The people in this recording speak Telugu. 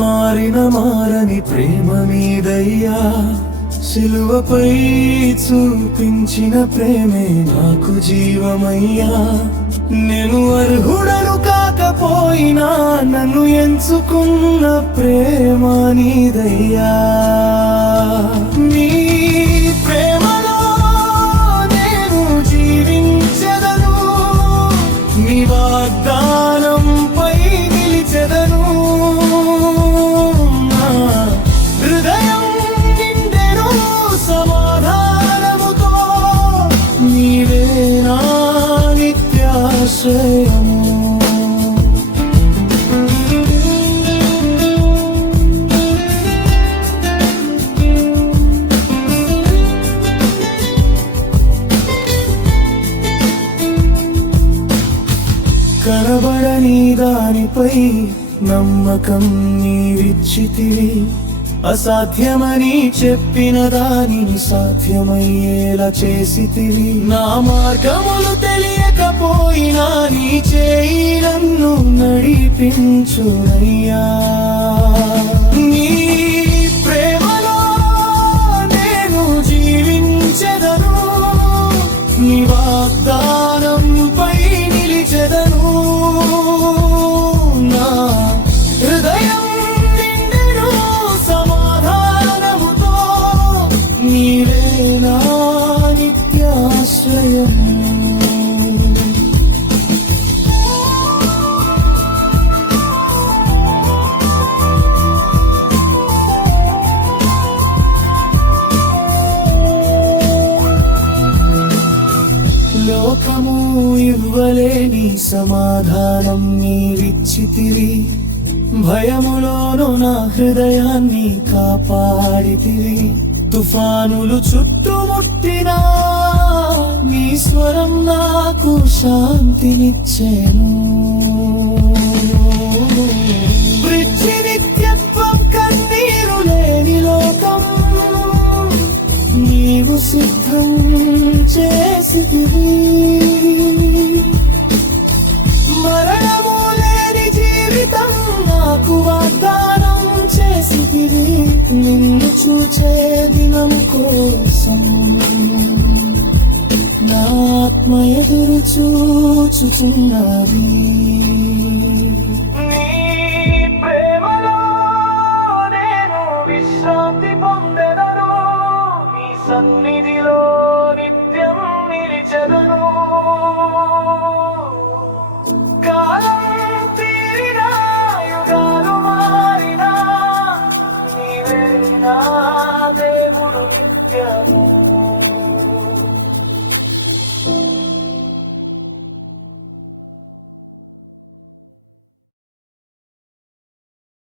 మారిన మారని ప్రేమ మీదయ్యా, సిలువపై చూపించిన ప్రేమే నాకు జీవమయ్యా. నేను అర్హుడను కాకపోయినా నన్ను ఎంచుకున్న ప్రేమ నీదయ్యా. నీ ప్రేమలో నేను జీవించెదను, నీ వాగ్దానంపై నిలిచెదను. నా హృదయం నిండెను సమాధానముతో, నీవే నా నిత్యాశ్రయము. కనబడని దానిపై నమ్మకం నీవిచ్చితివి, అసాధ్యమని చెప్పిన దానిని సాధ్యమయ్యేలా చేసితివి. నా మార్గములు తెలియకపోయినా నీ చేయి నన్ను నడిపించునయ్యా. నీ ప్రేమలో నేను జీవించెదను, నీ వాగ్దానంపై నిలిచెదను. నా హృదయం నిండెను సమాధానముతో, నీవే నా నిత్యాశ్రయం. లోకము ఇవ్వలేని సమాధానం నీవిచ్చితివి, భయములోను నా హృదయాన్ని కాపాడితివి. తుఫానులు చుట్టుముట్టినా నీ స్వరం నాకు శాంతినిచ్చెను. వృద్ధి నిత్యత్వం కన్నీరు లేని లోకం నీవు సిద్ధం చేసితివి. మరణము లేని జీవితం నాకు వాగ్దానం చేసితివి, నిన్ను చూచే దినం కోసం నా ఆత్మ ఎదురు చూచుచున్నది. నీ ప్రేమలో నేను విశ్రాంతి పొందెదను, నీ సన్నిధిలో నిత్యం నిలిచెదను. కాలం తీరినా యుగాలు మారినా నీవే నా దేవుడు నిత్యము.